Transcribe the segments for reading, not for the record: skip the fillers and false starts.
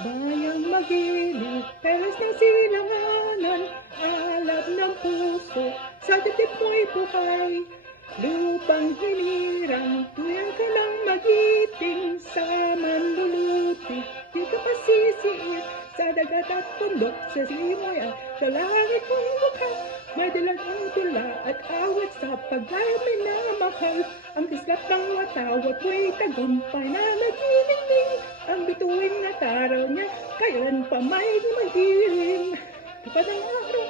Bayang magiliw, pelas ng silanganan, alab ng puso, sa dibdib mo'y buhay. Lupang hinirang, tuyang ka ng magiting, sa manluluti, di ka pasisiit, sa dagat at bundok, sa simoy at sa langit kong mukha. May dalag ang tula at awit sa pagdami na mahal, ang kislap ng watawat mo'y tagumpay na nagniningning. Ang bituin na taraw niya, kailan pa may magdilim. Kapag ang araw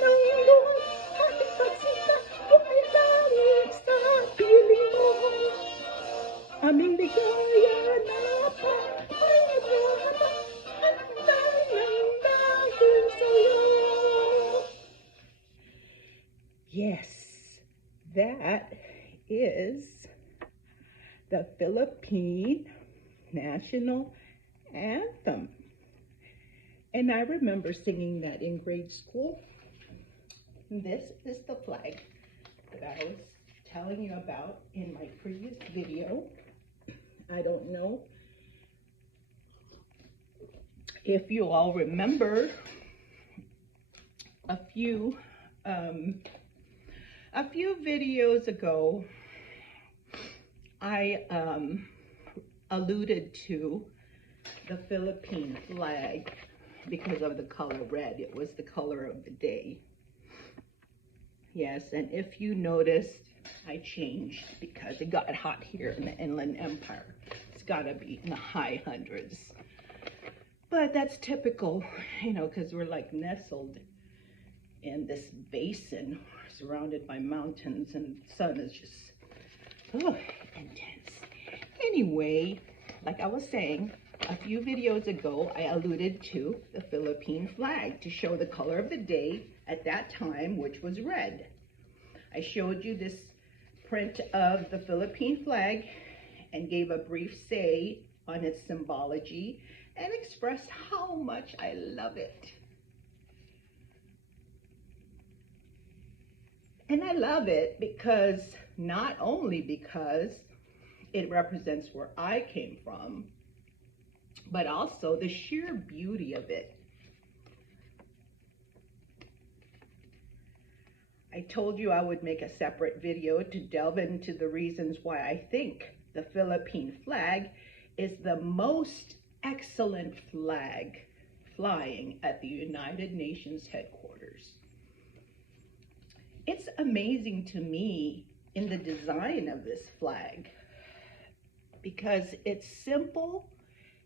ng buong ating pagsita, ay langit sa piling mo. Aming ligaya na pa, ay naghahaba, hantay ng dahil sa'yo. Yes, that is the Philippine national anthem. And I remember singing that in grade school. This is the flag that I was telling you about in my previous video. I don't know if you all remember a few videos ago, I alluded to the Philippine flag because of the color red. It was the color of the day. Yes, and if you noticed, I changed because it got hot here in the Inland Empire. It's gotta be in the high hundreds. But that's typical, you know, because we're like nestled in this basin surrounded by mountains, and the sun is just intense. Anyway, like I was saying, a few videos ago, I alluded to the Philippine flag to show the color of the day at that time, which was red. I showed you this print of the Philippine flag and gave a brief say on its symbology and expressed how much I love it. And I love it because, not only because it represents where I came from, but also the sheer beauty of it. I told you I would make a separate video to delve into the reasons why I think the Philippine flag is the most excellent flag flying at the United Nations headquarters. It's amazing to me in the design of this flag because it's simple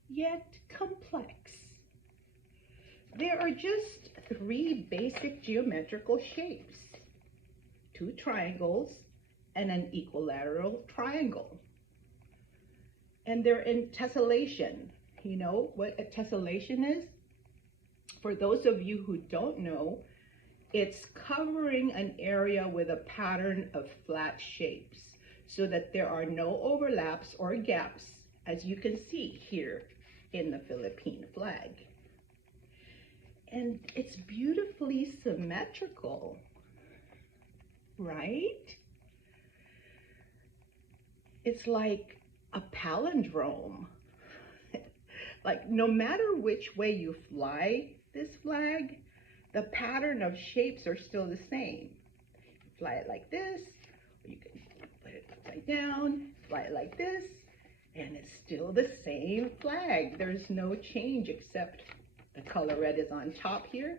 yet complex. There are just 3 basic geometrical shapes: 2 triangles and an equilateral triangle. And they're in tessellation. You know what a tessellation is? For those of you who don't know, it's covering an area with a pattern of flat shapes so that there are no overlaps or gaps, as you can see here in the Philippine flag. And it's beautifully symmetrical, right? It's like a palindrome. Like, no matter which way you fly this flag, the pattern of shapes are still the same. You fly it like this, or you can put it upside down, fly it like this, and it's still the same flag. There's no change except the color red is on top here,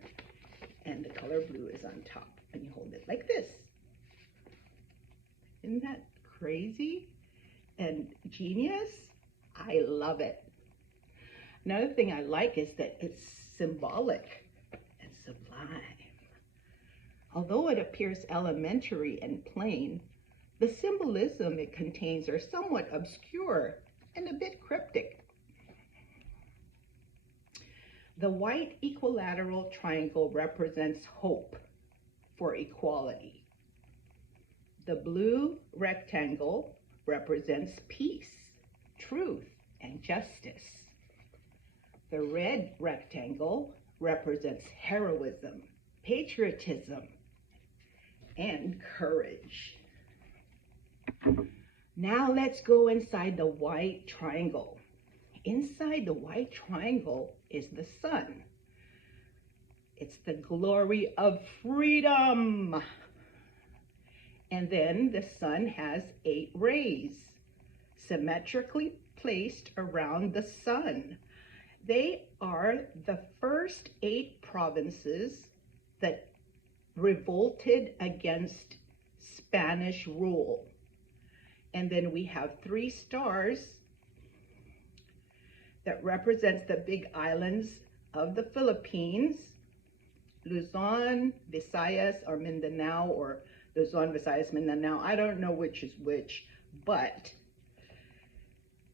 and the color blue is on top, and you hold it like this. Isn't that crazy and genius? I love it. Another thing I like is that it's symbolic and sublime. Although it appears elementary and plain, the symbolism it contains are somewhat obscure and a bit cryptic. The white equilateral triangle represents hope for equality. The blue rectangle represents peace, truth, and justice. The red rectangle represents heroism, patriotism, and courage. Now let's go inside the white triangle. Inside the white triangle is the sun. It's the glory of freedom. And then the sun has 8 rays symmetrically placed around the sun. They are the first 8 provinces that revolted against Spanish rule. And then we have 3 stars that represents the big islands of the Philippines, Luzon, Visayas, or Mindanao, or Luzon, Visayas, Mindanao. I don't know which is which, but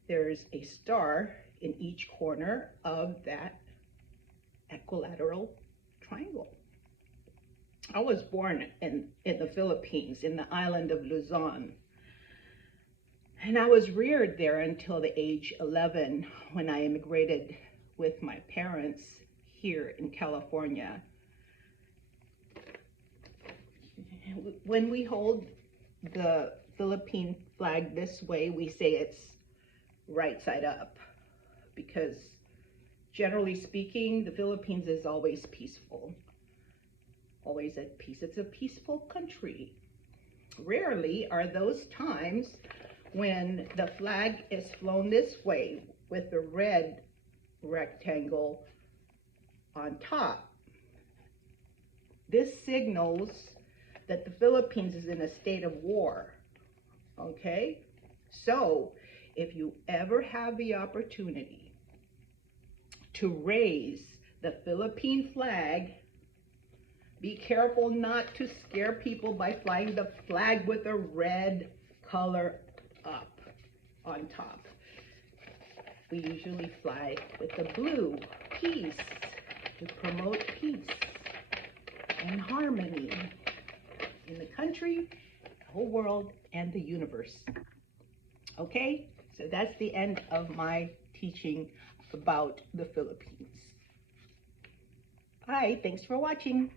there's a star in each corner of that equilateral triangle. I was born in the Philippines, in the island of Luzon. And I was reared there until the age 11 when I immigrated with my parents here in California. When we hold the Philippine flag this way, we say it's right side up, because generally speaking, the Philippines is always peaceful, always at peace. It's a peaceful country. Rarely are those times when the flag is flown this way with the red rectangle on top. This signals that the Philippines is in a state of war, okay? So if you ever have the opportunity to raise the Philippine flag, be careful not to scare people by flying the flag with a red color up on top. We usually fly with the blue, peace, to promote peace and harmony in the country, the whole world, and the universe. Okay, so that's the end of my teaching about the Philippines. Hi, thanks for watching.